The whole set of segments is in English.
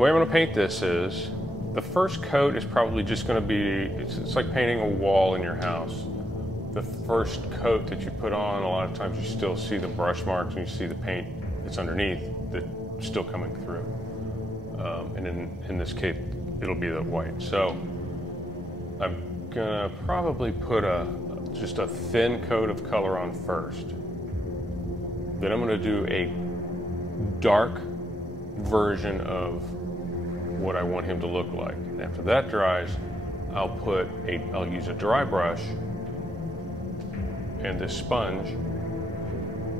The way I'm going to paint this is, the first coat is probably just going to be, it's like painting a wall in your house. The first coat that you put on, a lot of times you still see the brush marks and you see the paint that's underneath that's still coming through. And in this case, it'll be the white. So I'm gonna probably put just a thin coat of color on first. Then I'm gonna do a dark version of what I want him to look like. And after that dries, I'll use a dry brush and this sponge.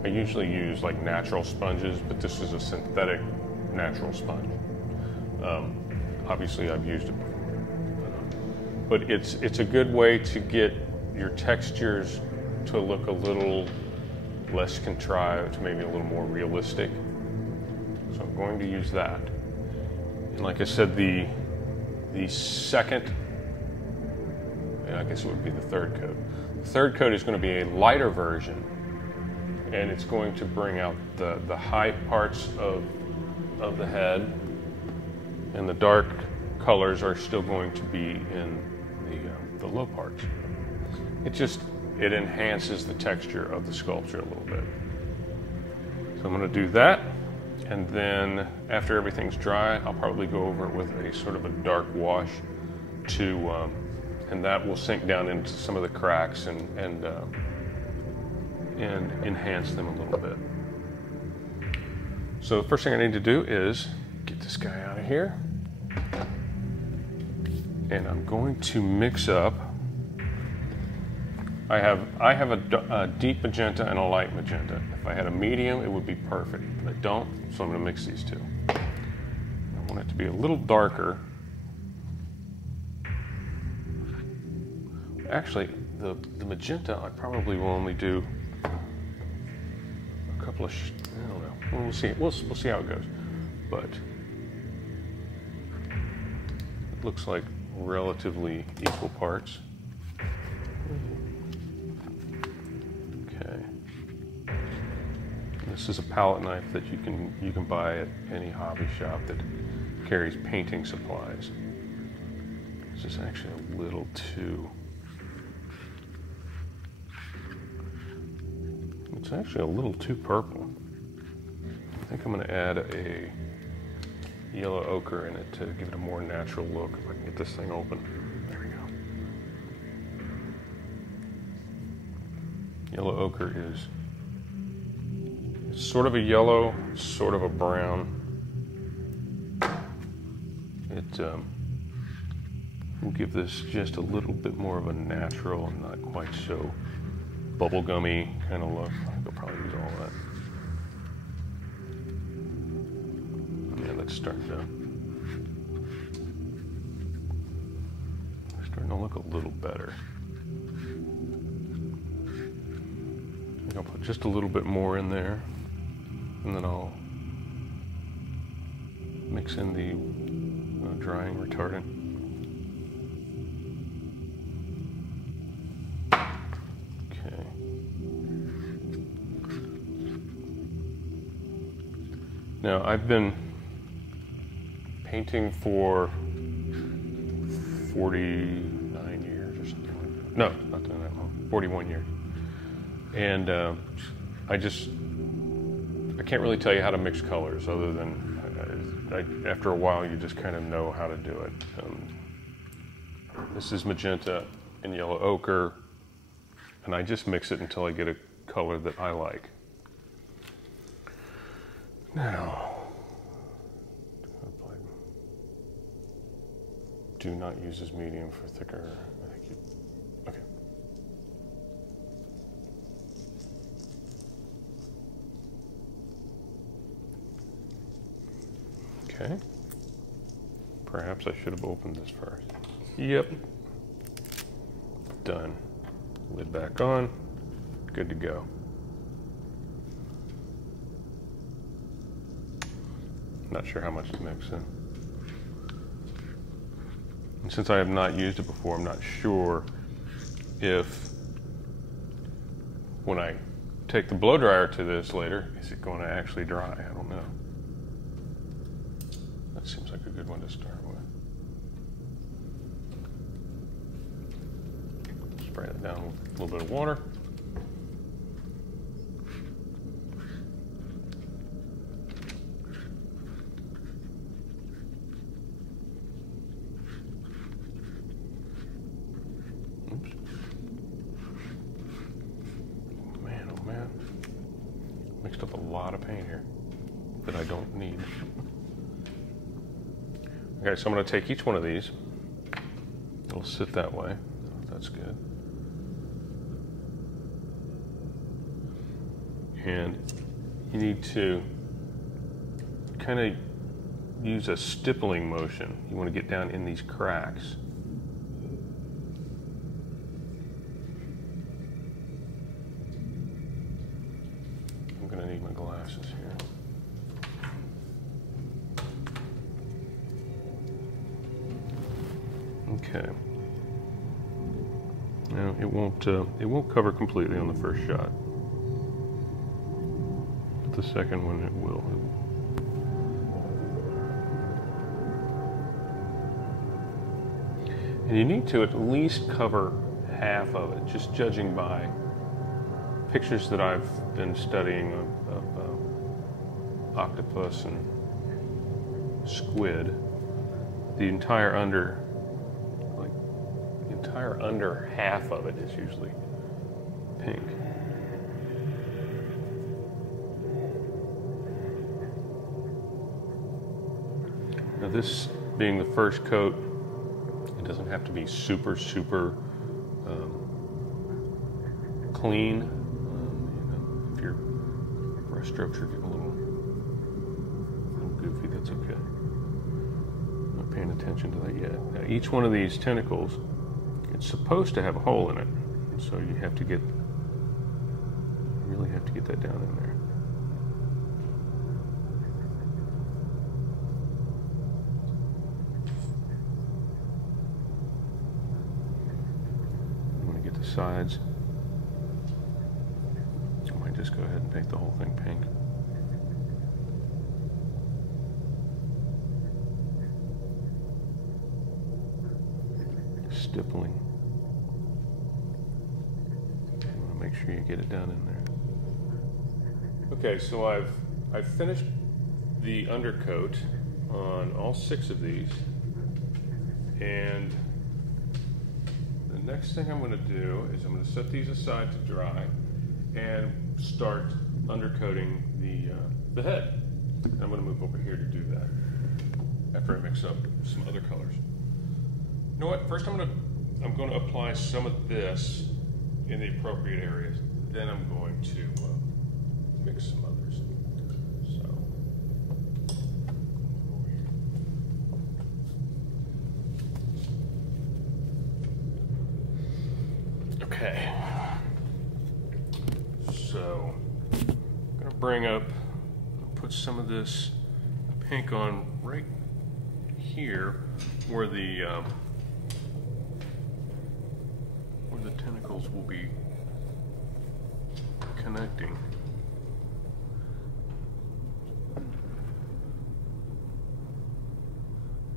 I usually use like natural sponges, but this is a synthetic natural sponge. Obviously I've used it before. But it's a good way to get your textures to look a little less contrived, maybe a little more realistic. So I'm going to use that. And like I said, the second, I guess it would be the third coat. The third coat is going to be a lighter version, and it's going to bring out the high parts of the head, and the dark colors are still going to be in the low parts. It enhances the texture of the sculpture a little bit. So I'm going to do that, and then after everything's dry, I'll probably go over it with a sort of a dark wash and that will sink down into some of the cracks and enhance them a little bit. So the first thing I need to do is get this guy out of here. And I'm going to mix up. I have a deep magenta and a light magenta. If I had a medium, it would be perfect, but I don't, so I'm going to mix these two. I want it to be a little darker. Actually, the magenta, I probably will only do a couple of, I don't know. Well, we'll see. We'll see how it goes. But it looks like relatively equal parts. Okay. This is a palette knife that you can buy at any hobby shop that carries painting supplies. This is actually a little too. It's actually a little too purple. I think I'm going to add a yellow ochre in it to give it a more natural look. If I can get this thing open. There we go. Yellow ochre is sort of a yellow, sort of a brown. It will give this just a little bit more of a natural and not quite so bubblegummy kind of look. I think I'll probably use all that. Yeah, let's start now. Starting to look a little better. I think I'll put just a little bit more in there, and then I'll mix in the drying retardant. Now, I've been painting for 49 years or something like that. No, not that long, 41 years. And I can't really tell you how to mix colors other than, after a while, you just kind of know how to do it. This is magenta and yellow ochre, and I just mix it until I get a color that I like. Now, do not use this medium for thicker. Okay. Okay. Perhaps I should have opened this first. Yep. Done. Lid back on. Good to go. Not sure how much to mix in. And since I have not used it before, I'm not sure if when I take the blow dryer to this later, is it going to actually dry? I don't know. That seems like a good one to start with. Spray it down with a little bit of water. Oops. Man, oh man. Mixed up a lot of paint here that I don't need. Okay, so I'm going to take each one of these. It'll sit that way. That's good. And you need to kind of use a stippling motion. You want to get down in these cracks. I'm going to need my glasses here. Okay. Now it won't cover completely on the first shot. But the second one it will. And you need to at least cover half of it, just judging by pictures that I've been studying of octopus and squid. The entire under half of it is usually pink. Now this being the first coat, it doesn't have to be super clean. If your brush strokes are getting a little goofy, that's okay. I'm not paying attention to that yet. Now each one of these tentacles, it's supposed to have a hole in it, so you really have to get that down in there. I'm going to get the sides. I might just go ahead and paint the whole thing pink. Stippling. You want to make sure you get it down in there. Okay, so I've finished the undercoat on all 6 of these, and the next thing I'm going to do is I'm going to set these aside to dry and start undercoating the head. And I'm going to move over here to do that after I mix up some other colors. You know what? First I'm going to apply some of this in the appropriate areas. Then I'm going to mix some others. So, okay. So, I'm going to bring up, put some of this pink on right here where the tentacles will be connecting.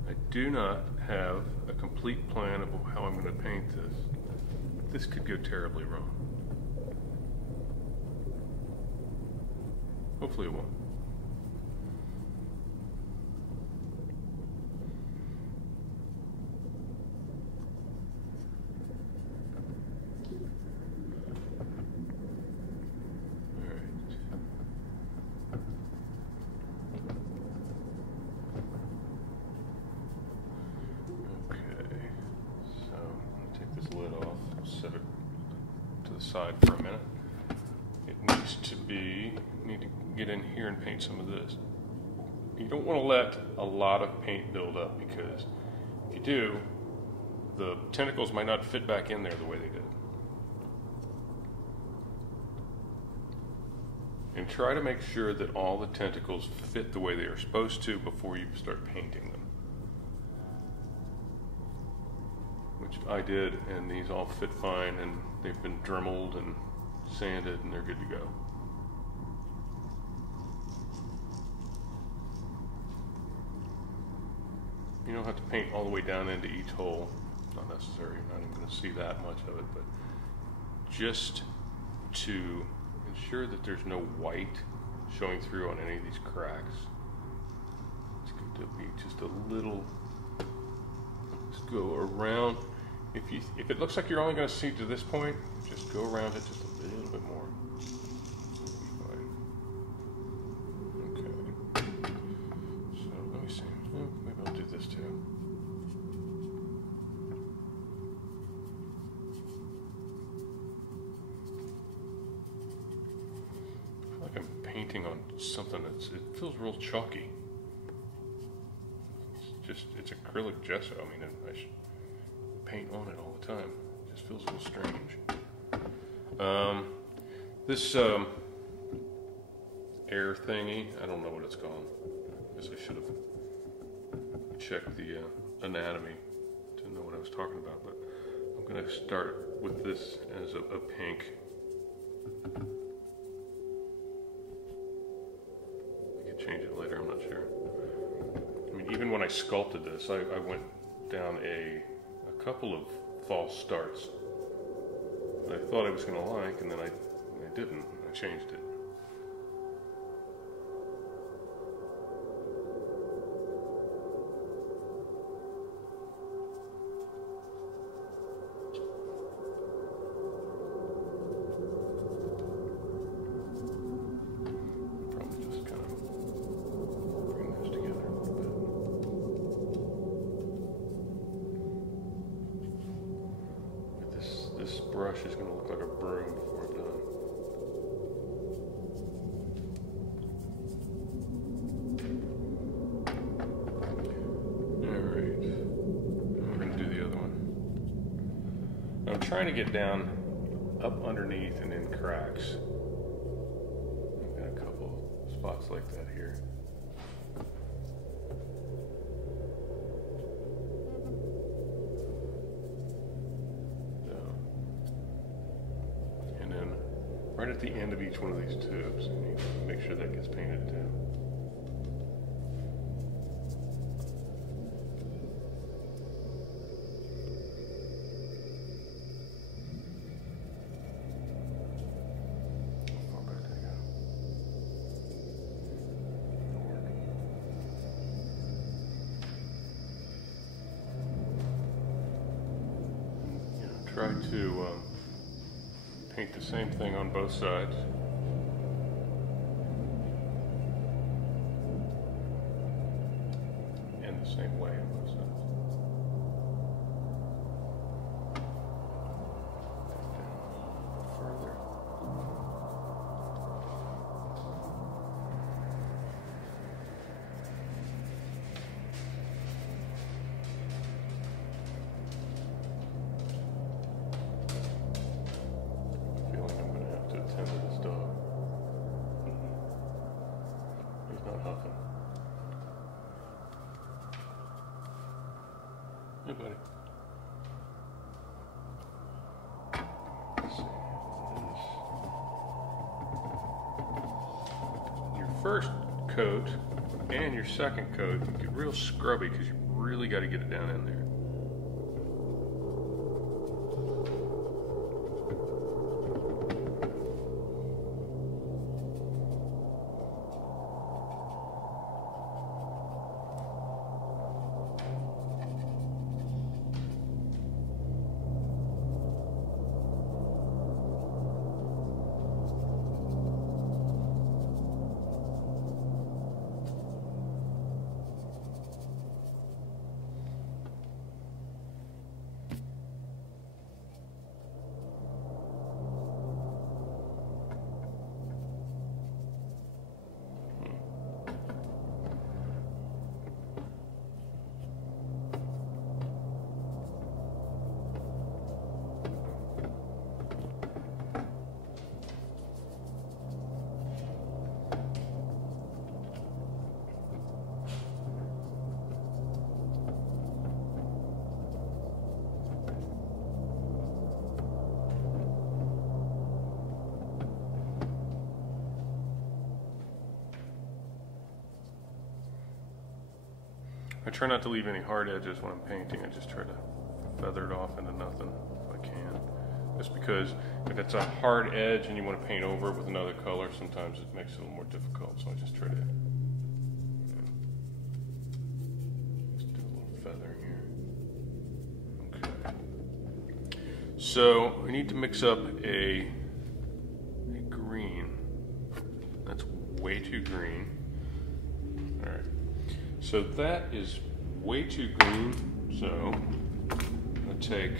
I do not have a complete plan of how I'm going to paint this. This could go terribly wrong. Hopefully it won't. Side for a minute. It needs to get in here and paint some of this. You don't want to let a lot of paint build up, because if you do, the tentacles might not fit back in there the way they did. And try to make sure that all the tentacles fit the way they are supposed to before you start painting them. Which I did, and these all fit fine, and they've been dremeled and sanded, and they're good to go. You don't have to paint all the way down into each hole. Not necessary. You're not even going to see that much of it, but just to ensure that there's no white showing through on any of these cracks. It's going to be just a little. Just go around. If it looks like you're only going to see to this point, just go around it just a little bit more. Okay. So let me see. Oh, maybe I'll do this too. I feel like I'm painting on something it feels real chalky. It's acrylic gesso. I mean, I should paint on it all the time. It just feels a little strange. This air thingy, I don't know what it's called. I guess I should have checked the anatomy to know what I was talking about, but I'm going to start with this as a pink. I could change it later, I'm not sure. I mean, even when I sculpted this, I went down a couple of false starts that I thought I was going to like, and then I didn't. I changed it. Probably just kind of bring this together a little bit. This brush is going to look like a broom before I'm done. Alright, we're going to do the other one. I'm trying to get down up underneath and in cracks. I've got a couple spots like that here. Right at the end of each one of these tubes, and you make sure that gets painted too. How far back did I go? Try to paint the same thing on both sides. And the same way on both sides. Down further. Attend to this dog. He's not huffing. Hey, buddy. Let's see. Your first coat and your second coat, you get real scrubby because you really got to get it down in there. I try not to leave any hard edges when I'm painting. I just try to feather it off into nothing if I can. Just because if it's a hard edge and you want to paint over it with another color, sometimes it makes it a little more difficult. So I just try to just do a little feathering here. Okay. So we need to mix up a green. That's way too green. All right. So that is way too green, so I'm going to take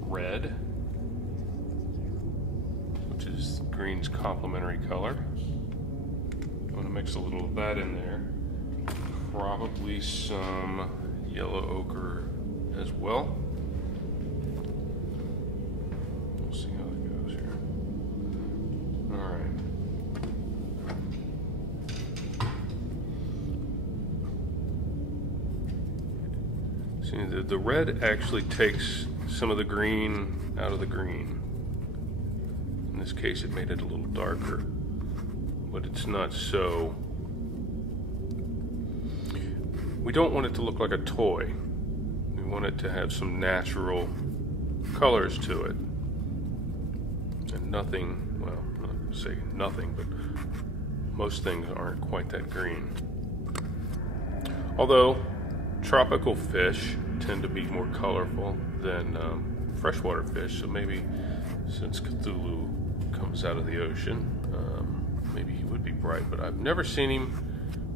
red, which is green's complementary color. I'm going to mix a little of that in there. Probably some yellow ochre as well. We'll see how that goes here. All right. See, the red actually takes some of the green out of the green. In this case, it made it a little darker, but it's not so. We don't want it to look like a toy. We want it to have some natural colors to it. And nothing, well, I'm not going to say nothing, but most things aren't quite that green. Although, tropical fish tend to be more colorful than freshwater fish, so maybe since Cthulhu comes out of the ocean, maybe he would be bright, but I've never seen him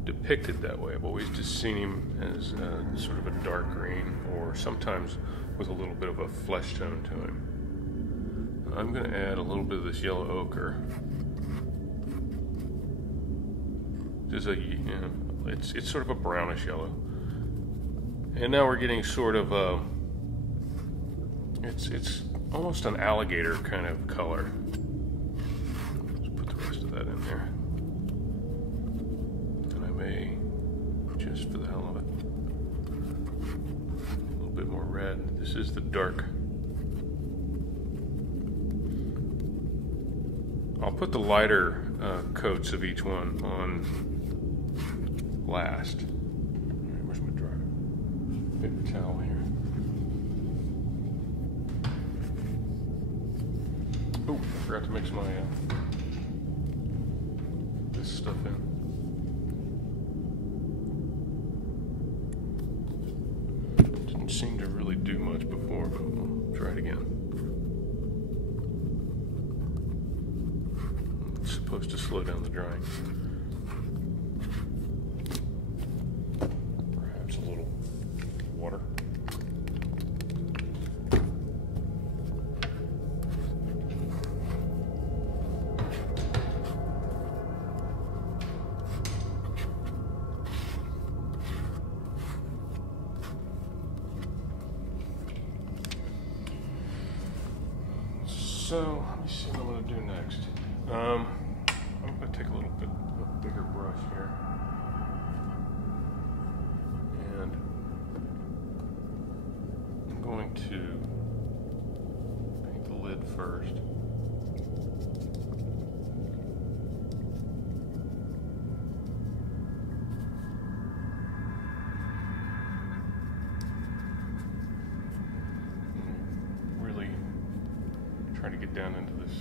depicted that way. I've always just seen him as sort of a dark green, or sometimes with a little bit of a flesh tone to him. I'm going to add a little bit of this yellow ochre. Just it's sort of a brownish yellow. And now we're getting sort of it's almost an alligator kind of color. Let's put the rest of that in there. And I may, just for the hell of it, a little bit more red. This is the dark. I'll put the lighter coats of each one on last. Where's my dry paper towel here? Oh, I forgot to mix my this stuff in. Didn't seem to really do much before, but we'll try it again. It's supposed to slow down the drying. Perhaps a little water. So, let me see what I'm going to do next. I'm going to take a little bit of a bigger brush here. And I'm going to paint the lid first. Really try to get down into this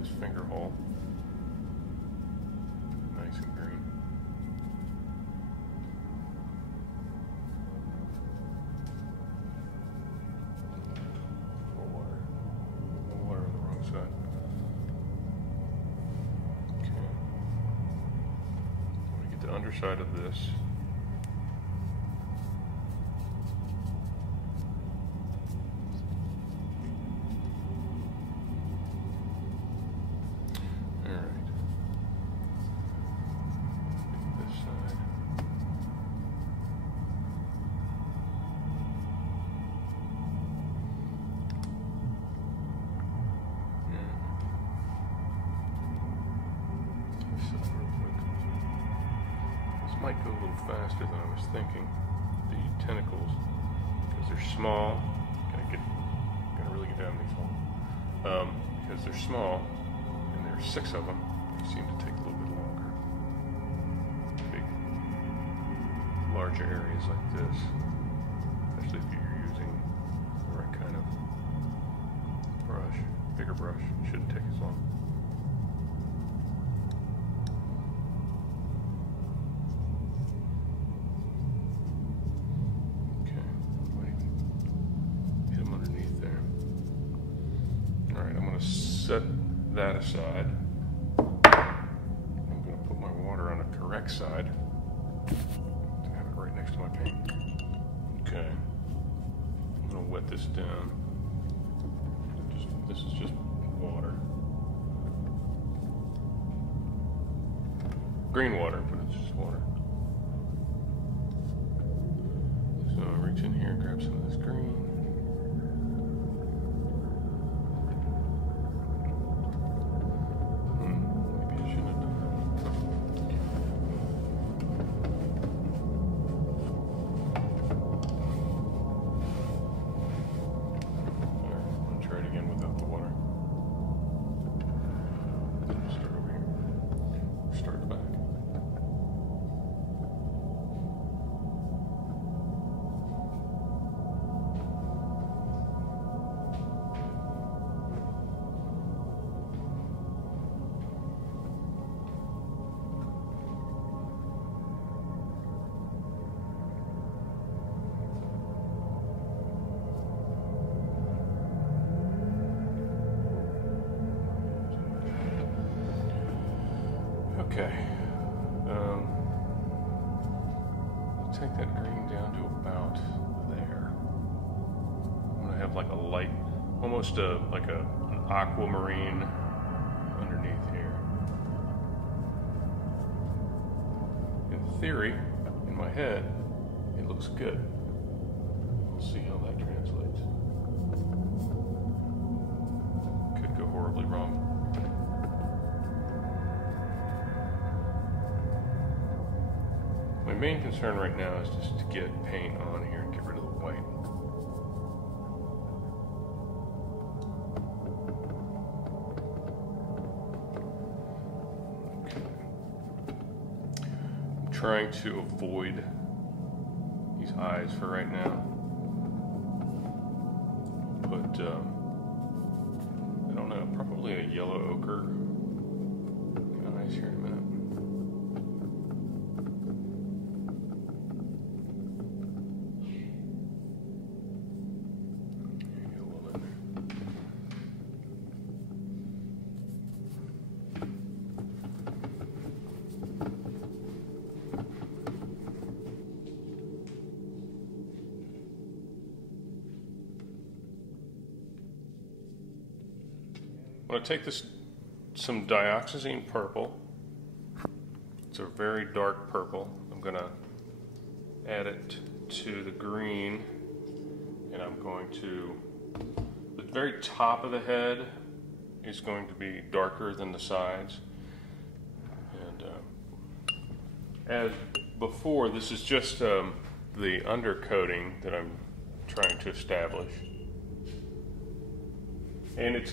this finger hole. Nice and green. More water. More water on the wrong side. Okay. I'm going to get the underside of this. Might go a little faster than I was thinking. The tentacles, because they're small, gotta really get down these holes. Because they're small, and there's 6 of them, they seem to take a little bit longer. Big, larger areas like this, especially if you're using the right kind of brush, bigger brush, it shouldn't take as long. Okay, might hit them underneath there. All right, I'm going to set that aside. I'm going to put my water on the correct side. Have it right next to my paint. Okay. I'm going to wet this down. This is just water. Green water, but it's just water. So I'll reach in here, grab some of this green. Maybe I shouldn't have done that. Okay, take that green down to about there. I'm gonna have like a light, almost like an aquamarine underneath here. In theory, in my head, it looks good. We'll see how that translates. Could go horribly wrong. My main concern right now is just to get paint on here and get rid of the white. Okay. I'm trying to avoid these eyes for right now. But I don't know, probably a yellow ochre eyes here in a minute. I'm going to take some dioxazine purple. It's a very dark purple. I'm going to add it to the green, and I'm going to, the very top of the head is going to be darker than the sides. And as before, this is just the undercoating that I'm trying to establish. And it's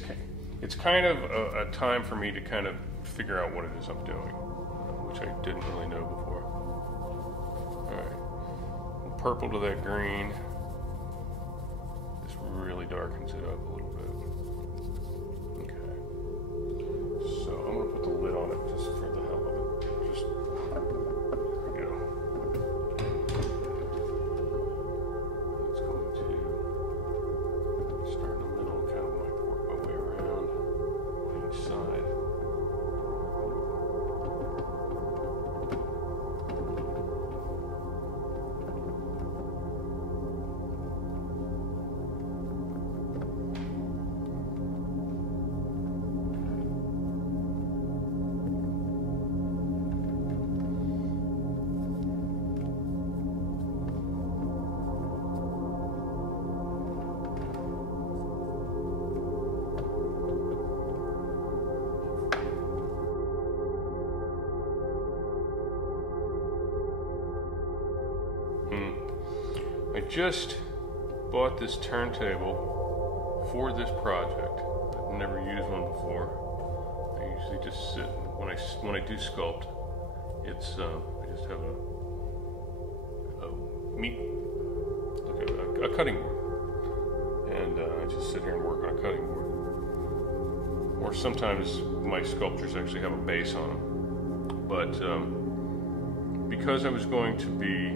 kind of a time for me to kind of figure out what it is I'm doing, which I didn't really know before. Alright, purple to that green. This really darkens it up a little bit. Okay. So I'm going to put the lid on it just for the hell of it. Just, there we go. It's going to start in the middle, kind of like work my way around on each side. I just bought this turntable for this project. I've never used one before. I usually just sit when I do sculpt. It's I just have a meat, like a cutting board, and I just sit here and work on a cutting board. Or sometimes my sculptures actually have a base on them. But because I was going to be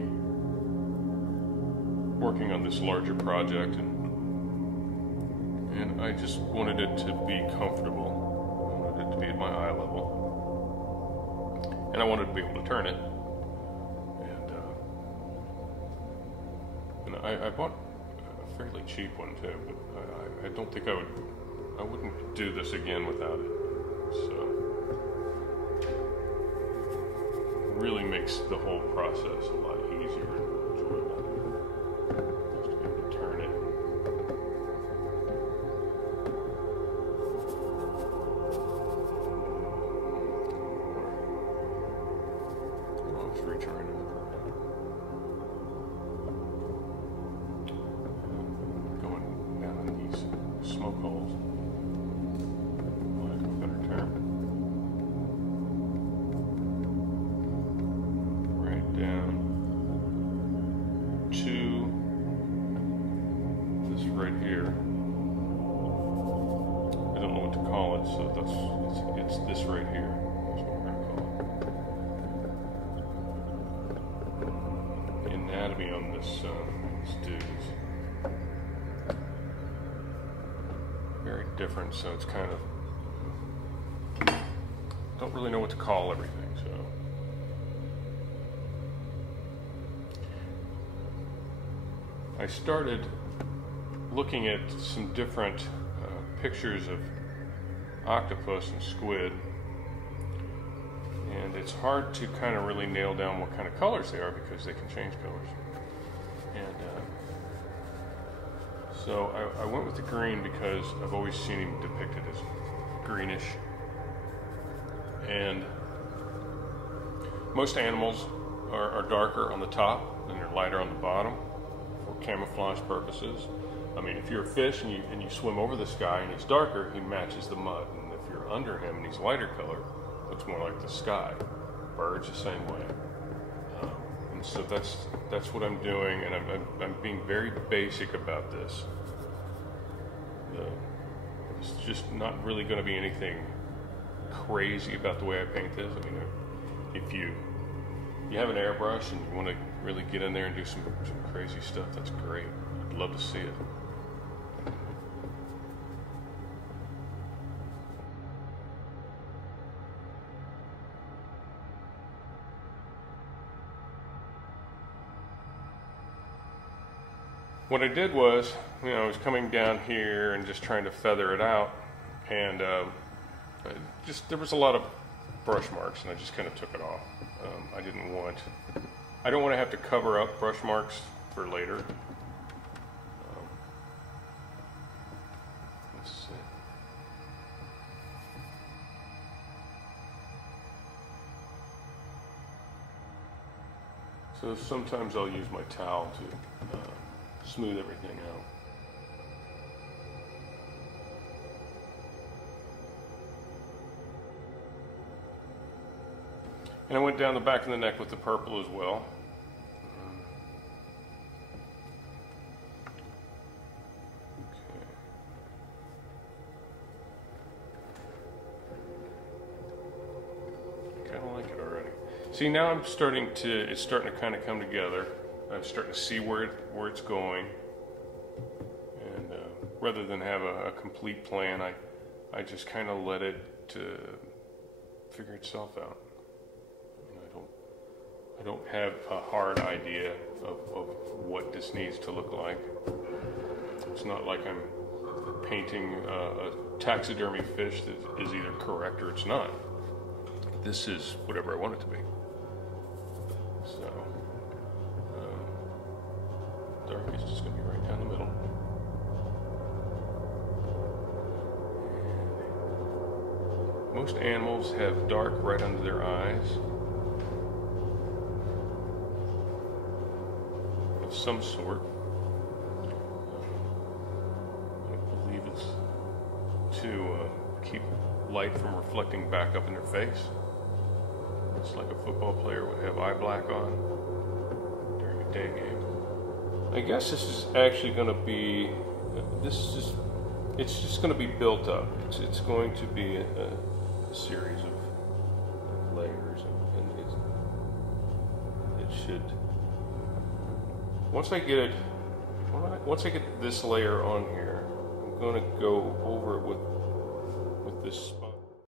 working on this larger project, and I just wanted it to be comfortable. I wanted it to be at my eye level. And I wanted to be able to turn it. And I bought a fairly cheap one too, but I don't think I wouldn't do this again without it. So it really makes the whole process a lot easier and enjoyable. Just to be able to turn it. I was reaching right now. Going down in these smoke holes. Down to this right here. I don't know what to call it, so it's this right here. That's what we're gonna call it. The anatomy on this dude is very different, so it's kind of don't really know what to call everything. So. I started looking at some different pictures of octopus and squid, and it's hard to kind of really nail down what kind of colors they are because they can change colors. And so I went with the green because I've always seen him depicted as greenish. And most animals are darker on the top and they're lighter on the bottom. Camouflage purposes. I mean, if you're a fish and you swim over this guy and he's darker, he matches the mud. And if you're under him and he's lighter color, looks more like the sky. Birds the same way. And so that's what I'm doing, and I'm being very basic about this. It's just not really going to be anything crazy about the way I paint this. I mean, if you have an airbrush and you want to really get in there and do some crazy stuff, that's great. I'd love to see it. What I did was, I was coming down here and just trying to feather it out, and there was a lot of brush marks, and I just kind of took it off. I don't want to have to cover up brush marks for later. Let's see. So sometimes I'll use my towel to smooth everything out. And I went down the back of the neck with the purple as well. Okay. Kind of like it already. See, now it's starting to kind of come together. I'm starting to see where it's going. And rather than have a complete plan, I just kind of let it figure itself out. I don't have a hard idea of what this needs to look like. It's not like I'm painting a taxidermy fish that is either correct or it's not. This is whatever I want it to be. So, dark is just going to be right down the middle. Most animals have dark right under their eyes. Of some sort. I believe it's to keep light from reflecting back up in their face. It's like a football player would have eye black on during a day game. I guess this is actually going to be, it's just going to be built up. It's going to be a series of layers, and it should, once I get this layer on here, I'm going to go over it with this